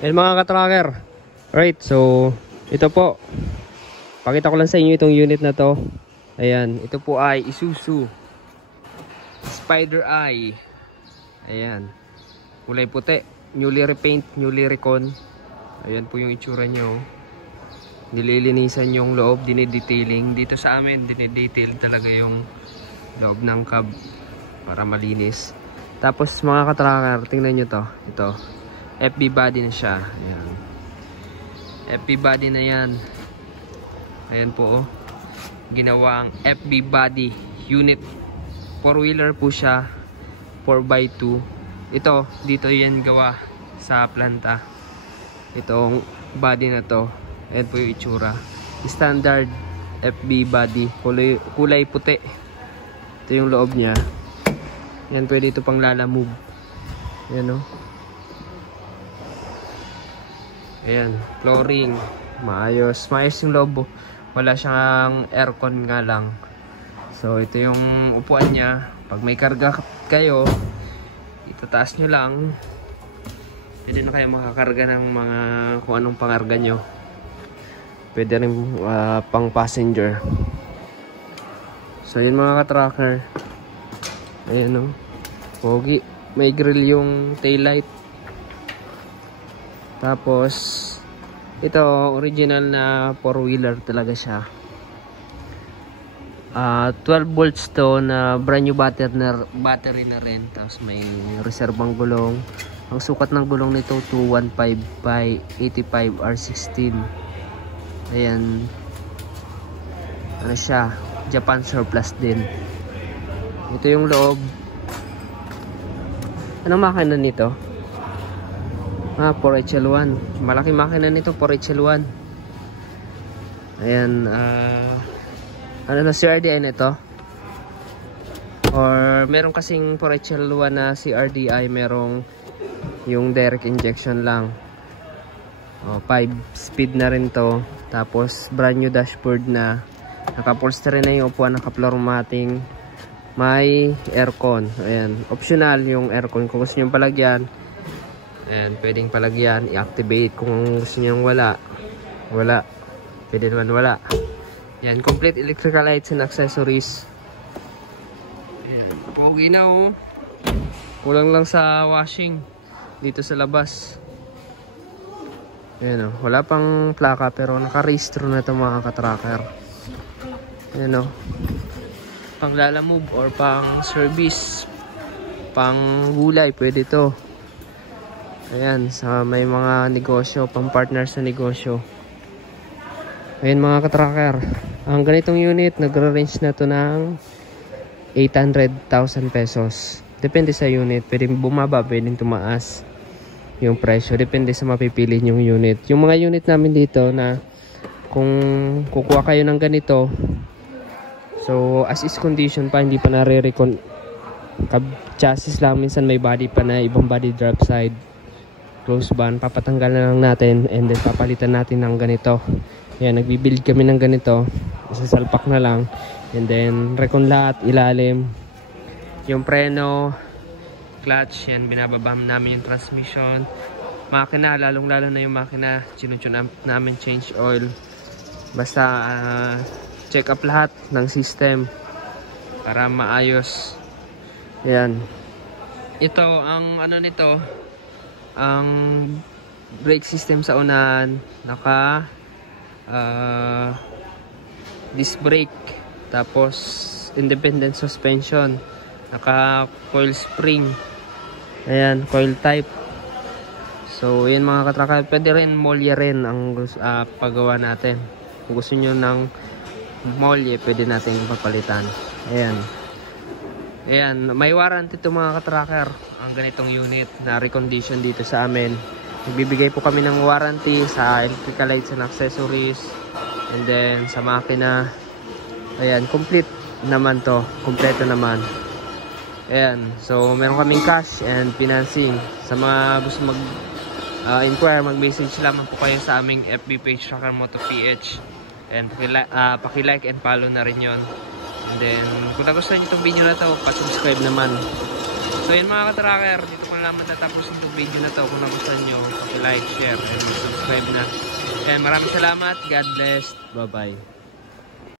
Ayan mga ka-tracker. Right, so ito po. Pakita ko lang sa inyo itong unit na to. Ayan, ito po ay Isuzu Spider Eye. Ayan. Kulay puti. Newly repaint, newly recon. Ayan po yung itsura nyo. Nililinisan yung loob, dinidetailing. Dito sa amin, dinidetail talaga yung loob ng cab para malinis. Tapos mga ka-tracker, tingnan nyo to. Ito. FB body na siya. Ayan. FB body na yan. Ayan po oh. Ginawang FB body unit. 4-wheeler po siya. 4x2. Ito, dito yan gawa sa planta. Itong body na to. Ayan po yung itsura. Standard FB body. Kulay puti. Ito yung loob niya. Ayan, pwede ito pang lalamove. Ayan o. Ayan, flooring. Maayos. Maayos yung loob. Wala siyang aircon nga lang. So, ito yung upuan niya. Pag may karga kayo, itataas nyo lang. Pwede na kayo makakarga ng mga kung anong pangarga nyo. Pwede rin pang passenger. So, yun mga ka-tracker. Ayan o. Pogi. May grill yung taillight. Tapos, ito, original na 4-wheeler talaga siya. 12 volts to na brand new battery na rin. Tapos may reserbang gulong. Ang sukat ng gulong nito 215 by 85 R16. Ayan. Ano siya? Japan surplus din. Ito yung loob. Anong makina nito? 4HL1. Malaki makina nito, 4HL1. Ayan, ano na CRDI nito? Or meron kasing 4HL1 na CRDI, merong yung direct injection lang. 5 speed na rin to. Tapos brand new dashboard na. Naka-upholstery na yung upuan, naka-floor matting. May aircon. Ayan, optional yung aircon kung gusto nyo palagyan. Ayan, pwedeng palagyan, i-activate kung gusto nyo wala. Wala. Pwede naman wala. Ayan, complete electrical lights and accessories. Ayan, pogi na oh. Kulang lang sa washing dito sa labas. Ayan oh, wala pang plaka pero naka-registro na ito mga ka-tracker. Ayan oh. Pang lalamove or pang service, pang gulay, pwede to. Ayan, sa may mga negosyo, pang partner sa negosyo. Ayan mga ka-tracker, ang ganitong unit nagre-range na to ng 800,000 pesos. Depende sa unit, pwedeng bumaba, pwedeng tumaas yung presyo, depende sa mapipili yung unit. Yung mga unit namin dito na kung kukuha kayo ng ganito, so as is condition pa, hindi pa nare-recon, chassis lang, minsan may body pa na ibang body drop side, close band, papatanggal na lang natin and then papalitan natin ng ganito. Ayan, nagbibuild kami ng ganito, isasalpak na lang and then recon lahat, ilalim, yung preno, clutch, yan, binababam namin yung transmission, makina, lalong lalo na yung makina, chinutune namin, change oil, basta check up lahat ng system para maayos. Ayan, ito ang ano nito, ang brake system sa unahan, naka disc brake, tapos independent suspension, naka coil spring. Ayan, coil type. So yan mga ka-tracker, pwede rin molye rin ang paggawa natin. Kung gusto nyo ng molye, pwede natin papalitan. Ayan. Ayan, may warranty ito mga ka-tracker, ang ganitong unit na recondition dito sa amin. Nagbibigay po kami ng warranty sa electrical lights and accessories, and then sa makina. Ayan, complete naman to, kompleto naman. Ayan, so meron kaming cash and financing. Sa mga gusto mag-inquire, mag-message lamang po kayo sa aming FB page, Tracker Moto PH, and paki-like and follow na rin yon. And then kung nagustuhan nyo itong video na to, pa-subscribe naman. So yun mga ka-tracker, dito ko naman tatapusin itong video na to. Kung nagustuhan nyo, like, share, and subscribe na. And maraming salamat. God bless. Bye-bye.